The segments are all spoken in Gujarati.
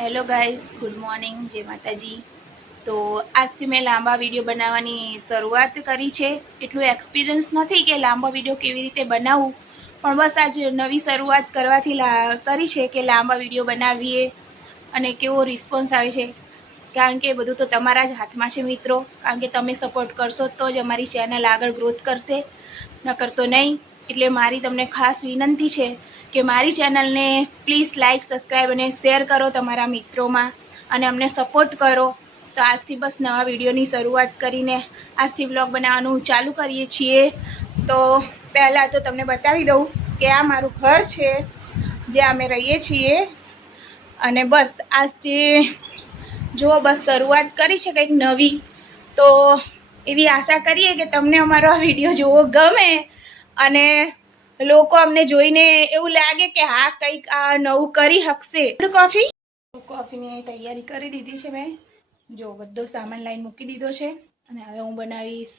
હેલો ગાઈઝ, ગુડ મોર્નિંગ, જય માતાજી। તો આજથી મેં લાંબા વિડીયો બનાવવાની શરૂઆત કરી છે। એટલું એક્સપિરિયન્સ નથી કે લાંબા વિડીયો કેવી રીતે બનાવવું, પણ બસ આજ નવી શરૂઆત કરવાથી કરી છે કે લાંબા વિડીયો બનાવીએ અને કેવો રિસ્પોન્સ આવે છે। કારણ કે બધું તો તમારા જ હાથમાં છે મિત્રો। કારણ કે તમે સપોર્ટ કરશો તો જ અમારી ચેનલ આગળ ગ્રોથ કરશે, નકર તો નહીં। એટલે મારી તમને ખાસ વિનંતી છે કે મારી ચેનલને પ્લીઝ લાઇક, સબસ્ક્રાઈબ અને શેર કરો તમારા મિત્રોમાં અને અમને સપોર્ટ કરો। તો આજથી બસ નવા વિડીયોની શરૂઆત કરીને આજથી વ્લોગ બનાવવાનું ચાલુ કરીએ છીએ। તો પહેલાં તો તમને બતાવી દઉં કે આ મારું ઘર છે જ્યાં અમે રહીએ છીએ। અને બસ આજથી જો બસ શરૂઆત કરી છે કંઈક નવી। તો એવી આશા કરીએ કે તમને અમારો આ વિડીયો જોવો ગમે અને લોકો અમને જોઈને એવું લાગે કે હા કંઈક આ નવું કરી શકશે। કોફીની તૈયારી કરી દીધી છે મેં। જો બધો સામાન લાઈન મૂકી દીધો છે અને હવે હું બનાવીશ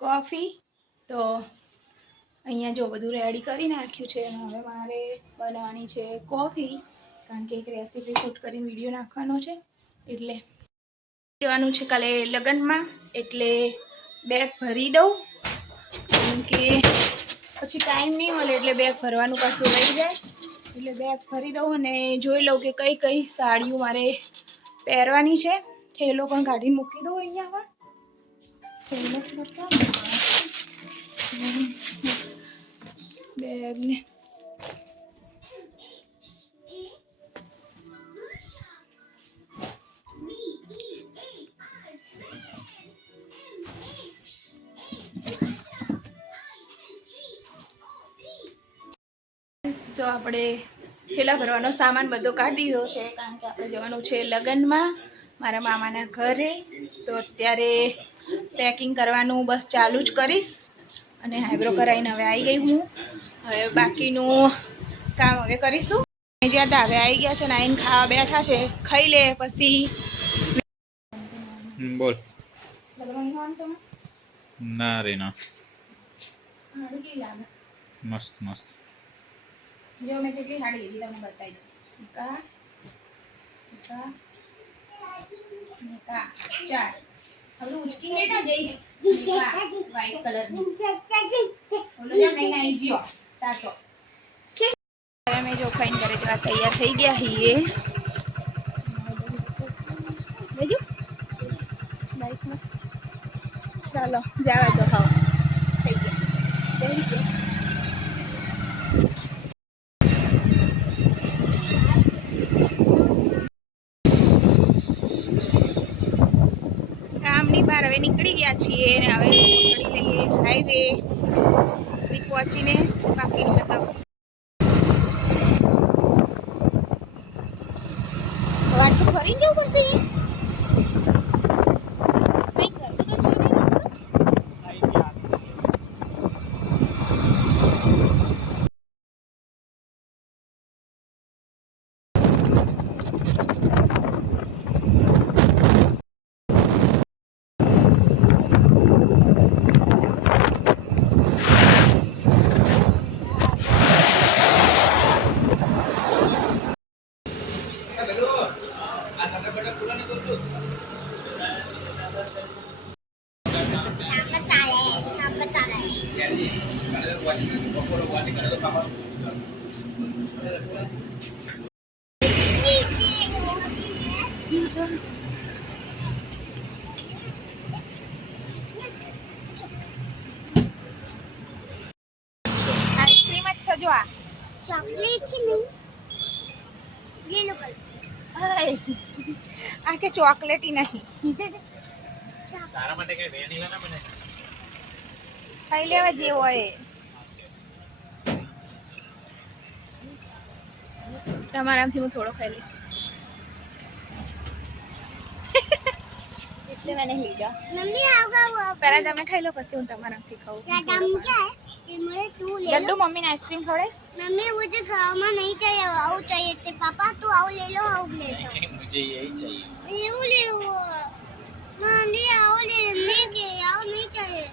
કોફી। તો અહીંયા જો બધું રેડી કરી નાખ્યું છે અને હવે મારે બનાવવાની છે કોફી। કારણ કે એક રેસીપી શૂટ કરીને વિડીયો નાખવાનો છે, એટલે જવાનું છે કાલે લગ્નમાં। એટલે બેગ ભરી દઉં, કારણ કે પછી ટાઈમ નહીં મળે એટલે બેગ ભરવાનું પાછું રહી જાય। એટલે બેગ ભરી દઉં અને જોઈ લઉં કે કઈ કઈ સાડીઓ મારે પહેરવાની છે। થેલો પણ કાઢીને મૂકી દઉં અહીંયા બેગને તો આપણે થેલા ભરવાનો સામાન બધો કાઢી દીધો છે, કારણ કે આપણે જવાનું છે લગ્નમાં મારા મામાના ઘરે। તો અત્યારે પેકિંગ કરવાનું બસ ચાલુ જ કરીશ અને આઈબ્રો કરાવીને હવે આવી ગઈ હું। હવે બાકીનું કામ હવે કરીશું। જ્યાં ત્યાં હવે આવી ગયા છે ને આવીને ખાવા બેઠા છે। ખાઈ લે પછી બોલ ના રે ના મસ્ત મસ્ત જો મેં જેટલી સાડી લીધી તમને બતાવી દઉં। કા કા ચાર હવે ઉચકી લેતા જઈશ વ્હાઈટ કલરની ઓલો જો નહીં આવી ગયો તાતો અમે જો ખાઈને ઘરે જવા તૈયાર થઈ ગયા છીએ। લેજો બાઈકમાં ચાલો જવા દો। હા થઈ ગયા ગામની બહાર હવે નીકળી ગયા છીએ અને હવે પકડી લઈએ હાઈવે। પછી પહોંચીને બાકીનું બતાવશું। વાટલું ફરી જવું પડશે આઈસ્ક્રીમ જ છે। જો આ ચોકલેટ છે નહીં, લીલો કલર આ કે ચોકલેટી નહીં। તારા માટે કઈ વેનીલા ના બને? ખાઈ લેવા જે હોય તમારામાંથી હું થોડો ખાઈ લઈશ એટલે મેં નહીં લીધા। मम्मी आओगा પહેલા તમે ખાઈ લો પછી હું તમારાથી ખાઉં। क्या दाम क्या है ये मुझे तू ले लो। ગड्डू मम्मी ने आइसक्रीम खवड़ाइस? मम्मी मुझे खाना नहीं चाहिए, आओ चाहिए थे पापा तू आओ ले लो, आओ ले लो। मुझे यही चाहिए। ये ले वो मम्मी आओ ले, नहीं के आओ नहीं चाहिए।